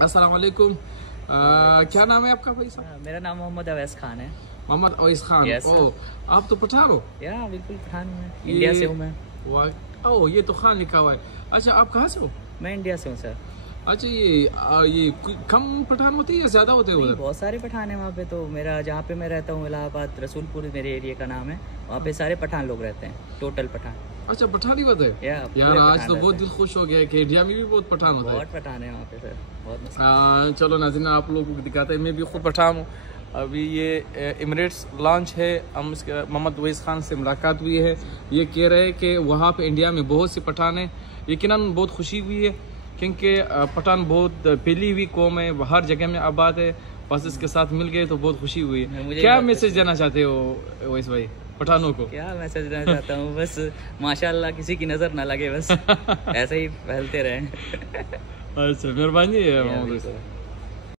अस्सलाम वालेकुम। क्या नाम है आपका भाई साहब? मेरा नाम मोहम्मद अवैस खान है। मोहम्मद अवैस खान। Yes, ओ, आप तो पठान हो? या बिल्कुल पठान हूँ, इंडिया से हूँ मैं। ओ, ये तो खान लिखा हुआ है। अच्छा, आप कहाँ से हो? मैं इंडिया से हूँ सर। अच्छा, ये कम पठान होते हैं या ज्यादा होते हैं उधर? बहुत सारे पठान हैं वहाँ पे। तो मेरा जहाँ पे मैं रहता हूँ इलाहाबाद रसूलपुर मेरे एरिया का नाम है, वहाँ पे सारे पठान लोग रहते हैं, टोटल पठान। अच्छा, पठानी बात है यार। आज तो बहुत दिल खुश हो गया है कि इंडिया में भी बहुत पठान होता है। बहुत पठान है वहाँ पे सर, बहुत। चलो नाज़रीन, आप लोगों को दिखाते हैं। मैं भी खुद पठान हूँ। अभी ये एमिरेट्स लॉन्च है, हम इसके मोहम्मद अवैस खान से मुलाकात हुई है। ये कह रहे हैं कि वहाँ पे इंडिया में बहुत से पठान हैं। यकीनन बहुत खुशी हुई है क्योंकि पठान बहुत फैली हुई कौम है, हर जगह में आबाद है। बस इसके साथ मिल गए तो बहुत खुशी हुई है। क्या मैसेज देना चाहते हो अवैस भाई पठानों को? क्या मैसेज देना चाहता हूँ, बस माशाल्लाह किसी की नज़र ना लगे, बस ऐसे ही फैलते रहें। अच्छा, मेहरबानी है।